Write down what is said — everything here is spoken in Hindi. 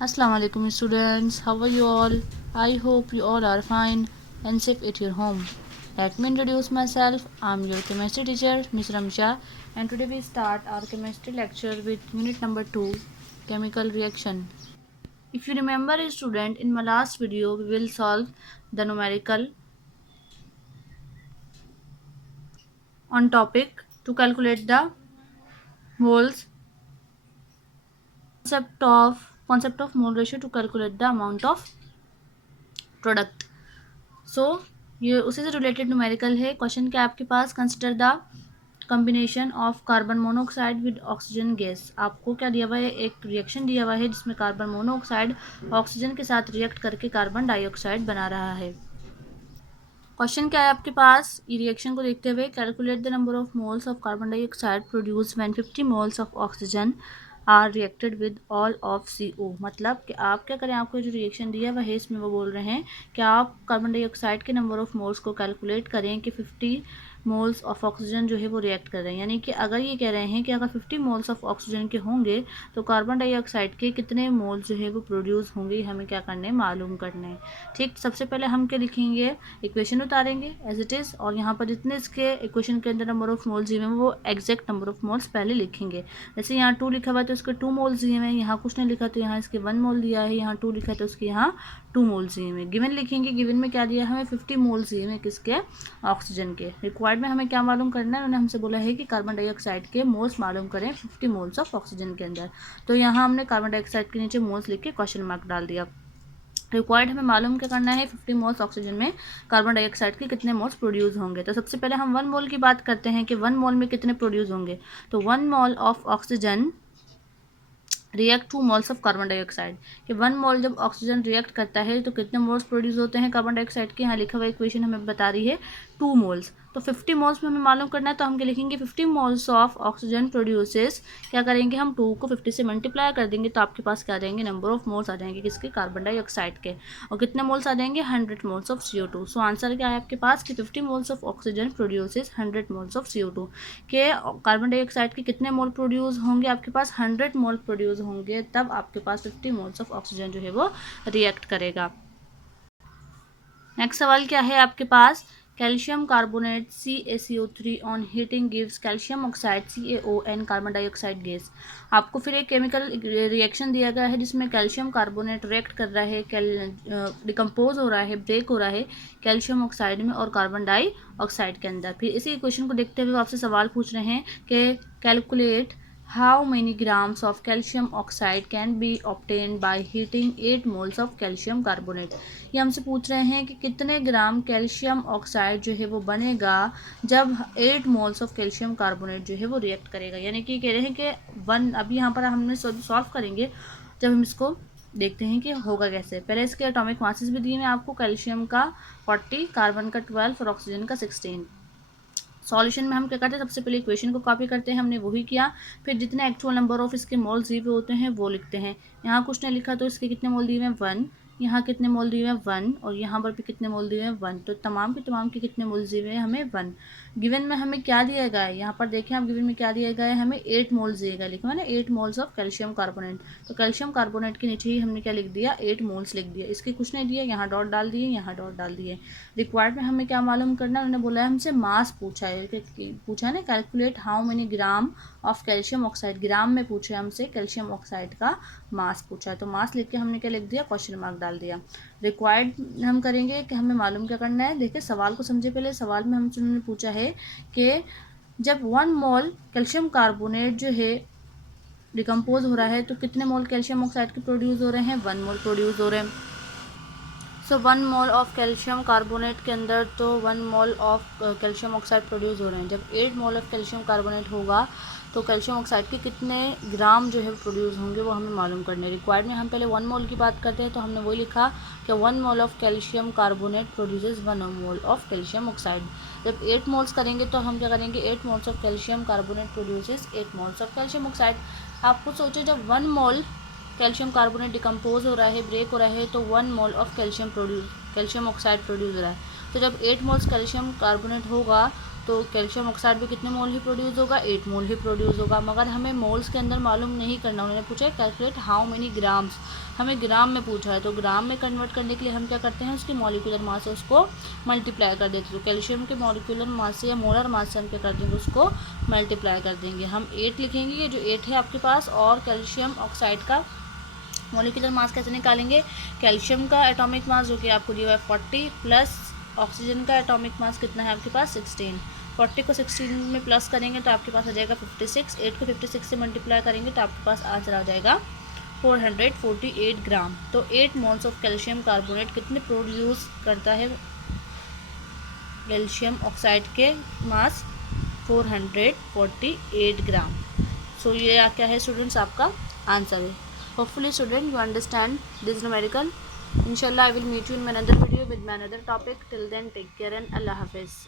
Assalamu alaikum students, how are you all? I hope you all are fine and safe at your home. Let me introduce myself. I'm your chemistry teacher, Ms. Ramsha, and today we start our chemistry lecture with unit number 2, chemical reaction. If you remember a student, in my last video we will solve the numerical on topic to calculate the moles concept of mole ratio to calculate the amount of product. सो ये उसी से रिलेटेड न्यूमेरिकल है. क्वेश्चन क्या है आपके पास? Consider the combination of carbon monoxide with oxygen gas. आपको क्या दिया हुआ है? एक रिएक्शन दिया हुआ है जिसमें कार्बन मोनोऑक्साइड ऑक्सीजन के साथ रिएक्ट करके कार्बन डाइऑक्साइड बना रहा है. क्वेश्चन क्या है आपके पास? ये रिएक्शन को देखते हुए calculate the number of moles of carbon dioxide produce when 50 moles of oxygen are reacted with all of CO. मतलब कि आप क्या करें, आपको जो रिएक्शन दिया वह है इसमें वो बोल रहे हैं कि आप कार्बन डाइऑक्साइड के नंबर ऑफ मोल्स को कैलकुलेट करें कि 50 मोल्स ऑफ ऑक्सीजन जो है वो रिएक्ट कर रहे हैं. यानी कि अगर ये कह रहे हैं कि अगर 50 मोल्स ऑफ ऑक्सीजन के होंगे तो कार्बन डाइऑक्साइड के कितने मोल्स जो है वो प्रोड्यूस होंगे, हमें क्या करने, मालूम करने. ठीक, सबसे पहले हम क्या लिखेंगे? इक्वेशन उतारेंगे एज इट इज़, और यहाँ पर जितने इसके इक्वेशन के अंदर नंबर ऑफ मोल्स दिए हुए हैं वो एग्जैक्ट नंबर ऑफ मोल्स पहले लिखेंगे. जैसे यहाँ 2 लिखा हुआ है तो इसके 2 मोल्स दिए हुए हैं, यहाँ कुछ नहीं लिखा तो यहाँ इसके 1 मोल दिया है, यहाँ 2 लिखा है तो उसके यहाँ 2 मोल्स दिए हुए हैं. गिवन लिखेंगे, गिवन में क्या दिया है हमें? 50 मोल्स दिए हुए हैं किसके? ऑक्सीजन के. रिक्वायर्ड में हमें क्या मालूम करना है? उन्होंने हमसे बोला है कि कार्बन डाइऑक्साइड के मोल्स मालूम करें 50 मोल्स ऑफ ऑक्सीजन के अंदर. तो यहाँ हमने कार्बन डाइऑक्साइड के नीचे मोल्स लिख के क्वेश्चन मार्क डाल दिया. रिक्वायर्ड हमें मालूम क्या करना है? 50 मोल्स ऑक्सीजन में कार्बन डाइऑक्साइड के कितने मोल्स प्रोड्यूस होंगे. तो सबसे पहले हम 1 मोल की बात करते हैं कि 1 मोल में कितने प्रोड्यूस होंगे. तो 1 mole of oxygen react 2 moles of carbon dioxide. कि 1 मोल जब ऑक्सीजन रिएक्ट करता है तो कितने मोल्स प्रोड्यूस होते हैं कार्बन डाइऑक्साइड के? यहाँ लिखा हुआ इक्वेशन हमें बता रही है 2 मोल्स. तो 50 मोल्स में हमें मालूम करना है तो हम क्या लिखेंगे? 50 मोल्स ऑफ ऑक्सीजन प्रोड्यूसेस, क्या करेंगे हम 2 को 50 से मल्टीप्लाई कर देंगे तो आपके पास क्या आ जाएंगे? नंबर ऑफ मोल्स आ जाएंगे किसके? कार्बन डाइऑक्साइड के. और कितने मोल्स आ जाएंगे? 100 moles of CO2. So answer क्या है आपके पास कि 50 moles of oxygen produces 100 moles of CO2. के कार्बन डाइऑक्साइड के कितने मोल प्रोड्यूस होंगे आपके पास? 100 मोल प्रोड्यूस होंगे, तब आपके पास 50 मोल्स ऑफ ऑक्सीजन जो है वो रिएक्ट करेगा. नेक्स्ट सवाल क्या है आपके पास? Calcium carbonate CaCO3 on heating gives calcium oxide CaO and carbon dioxide gas. आपको फिर एक केमिकल रिएक्शन दिया गया है जिसमें कैल्शियम कार्बोनेट रिएक्ट कर रहा है, डिकम्पोज हो रहा है, ब्रेक हो रहा है कैल्शियम ऑक्साइड में और कार्बन डाइऑक्साइड के अंदर. फिर इसी इक्वेशन को देखते हुए आपसे सवाल पूछ रहे हैं कि calculate how many grams of calcium oxide can be obtain by heating 8 moles of calcium carbonate. ये हमसे पूछ रहे हैं कि कितने ग्राम कैल्शियम ऑक्साइड जो है वो बनेगा जब 8 मोल्स ऑफ कैल्शियम कार्बोनेट जो है वो रिएक्ट करेगा. यानी कि कह रहे हैं कि 1, अभी यहाँ पर हमने सॉल्व करेंगे जब हम इसको देखते हैं कि होगा कैसे. पहले इसके एटॉमिक मासेस भी दिए हैं आपको. कैल्शियम का 40, कार्बन का 12 और ऑक्सीजन का 16. सॉल्यूशन में हम क्या करते हैं? सबसे पहले इक्वेशन को कॉपी करते हैं, हमने वही किया. फिर जितने एक्चुअल नंबर ऑफ इसके मोल्स दिए हुए होते हैं वो लिखते हैं. यहाँ कुछ नहीं लिखा तो इसके कितने मोल दिए हुए हैं? 1. यहाँ कितने मोल दिए हुए हैं? 1. और यहाँ पर भी कितने मोल दिए हुए हैं? 1. तो तमाम के कितने मोल दिए हुए हैं? हमें 1. गिवन में हमें क्या दिया गया है? यहाँ पर देखें आप, गिवन में क्या दिया गया है? हमें 8 मोल्स दिए गए, लिखा है ना 8 मोल्स ऑफ कैल्शियम कार्बोनेट. तो कैल्शियम कार्बोनेट के नीचे ही हमने क्या लिख दिया? 8 मोल्स लिख दिया. इसके कुछ नहीं दिया, यहाँ डॉट डाल दिए, यहाँ डॉट डाल दिए. रिक्वायर्ड में हमें क्या मालूम करना है? उन्होंने बोला है हमसे मास पूछा है ना, calculate how many gram of calcium oxide. Gram में पूछा है हमसे, कैल्शियम ऑक्साइड का मास पूछा है. तो मास लिख के हमने क्या लिख दिया? क्वेश्चन मार्क डाल दिया. रिक्वायर्ड हम करेंगे कि हमें मालूम क्या करना है. देखिए सवाल को समझे पहले. सवाल में हमसे उन्होंने पूछा है कि जब 1 मोल कैल्शियम कार्बोनेट जो है डिकम्पोज हो रहा है तो कितने मोल कैल्शियम ऑक्साइड के प्रोड्यूस हो रहे हैं? 1 मोल प्रोड्यूस हो रहे हैं. सो 1 मोल ऑफ कैल्शियम कार्बोनेट के अंदर तो 1 mole of calcium oxide produce हो रहे हैं. जब 8 मोल ऑफ कैल्शियम कार्बोनेट होगा तो कैल्शियम ऑक्साइड के कितने ग्राम जो है प्रोड्यूस होंगे वो हमें मालूम करने. रिक्वायर्ड में हम पहले 1 मोल की बात करते हैं तो हमने वही लिखा कि 1 mole of calcium carbonate produces 1 mole of calcium oxide. जब 8 मोल्स करेंगे तो हम क्या करेंगे? 8 moles of calcium carbonate produces 8 moles of calcium oxide. आपको सोचो जब 1 मोल कैल्शियम कार्बोनेट डिकम्पोज हो रहा है, ब्रेक हो रहा है, तो 1 mole of calcium oxide produce हो रहा है. तो जब 8 मोल्स कैल्शियम कार्बोनेट होगा तो कैल्शियम ऑक्साइड भी कितने मोल ही प्रोड्यूस होगा, 8 मोल ही प्रोड्यूस होगा। मगर हमें मोल्स के अंदर मालूम नहीं करना, उन्होंने पूछा है कैलकुलेट हाउ मेनी ग्राम्स, हमें ग्राम में पूछा है। तो ग्राम में कन्वर्ट करने के लिए हम क्या करते हैं, उसकी मॉलिक्यूलर मास है उसको मल्टीप्लाई कर देते हैं। तो कैल्शियम के मॉलिक्यूलर मास से या मोलर मास से हम क्या कर देंगे, उसको मल्टीप्लाई कर देंगे। हम 8 लिखेंगे, ये जो 8 है आपके पास, और कैल्शियम ऑक्साइड का मॉलिक्यूलर मास कैसे निकालेंगे, कैल्शियम का एटॉमिक मास जो कि आपको दिया हुआ है 40 प्लस ऑक्सीजन का एटॉमिक मास कितना है आपके पास 16, 40 को 16 में प्लस करेंगे तो आपके पास आ जाएगा 56, 8 को 56 से मल्टीप्लाई करेंगे तो आपके पास आंसर आ जाएगा 448 ग्राम। तो 8 मोल्स ऑफ कैल्शियम कार्बोनेट कितने प्रोड्यूस करता है, कैल्शियम ऑक्साइड के मास 448 ग्राम। सो ये क्या है स्टूडेंट्स, आपका आंसर है। Hopefully student you understand this numerical. Inshallah I will meet you in my another video with my another topic. Till then take care and Allah Hafiz.